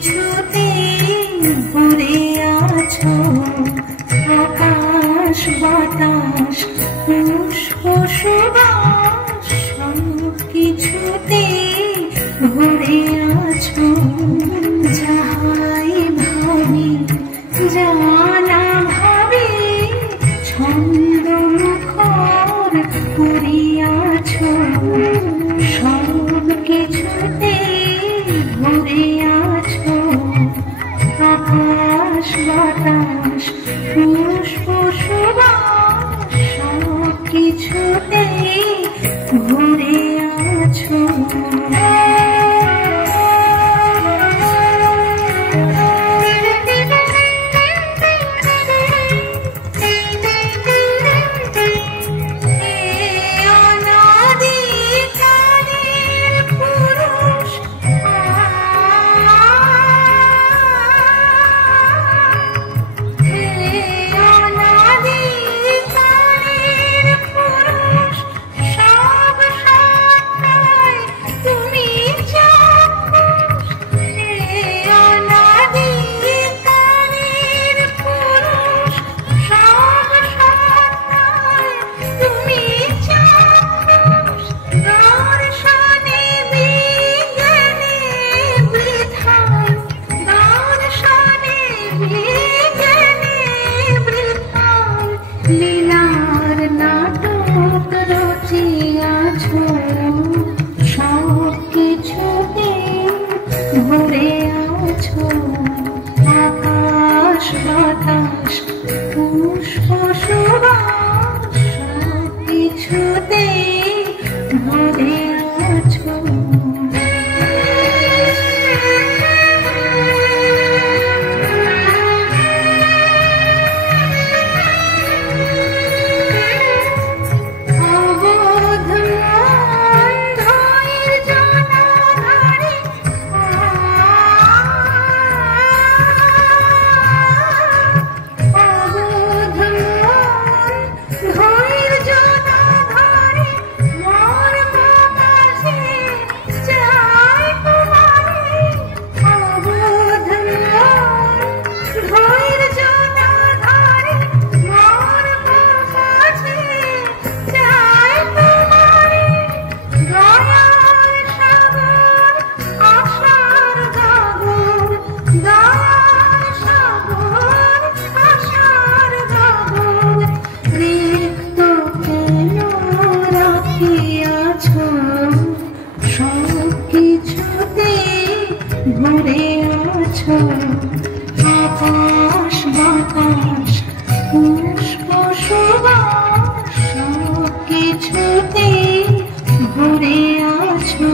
কিছুতে ভরে আছো, আকাশ বাতাস পুষ্প সুবাস সব কিছুতে ভরে আছো। যাহাই ভাবি জানা ভাবি ছন্দ মুখর করিয়াছো, সব কিছুতে ভরে আছো। আকাশ বাতাস পুষ্প সুবাস সব কিছুতে ভরে আছো। লীলার নাটক রচিয়াছো, সব কিছুতে ভরে আছো। আকাশ বাতাস পুষ্প সুবাস সব কিছুতে ভরে আছো। সব কিছুতে ভরে আছো। আকাশ বাতাস পুষ্প সুবাস সব কিছুতে ভরে আছো।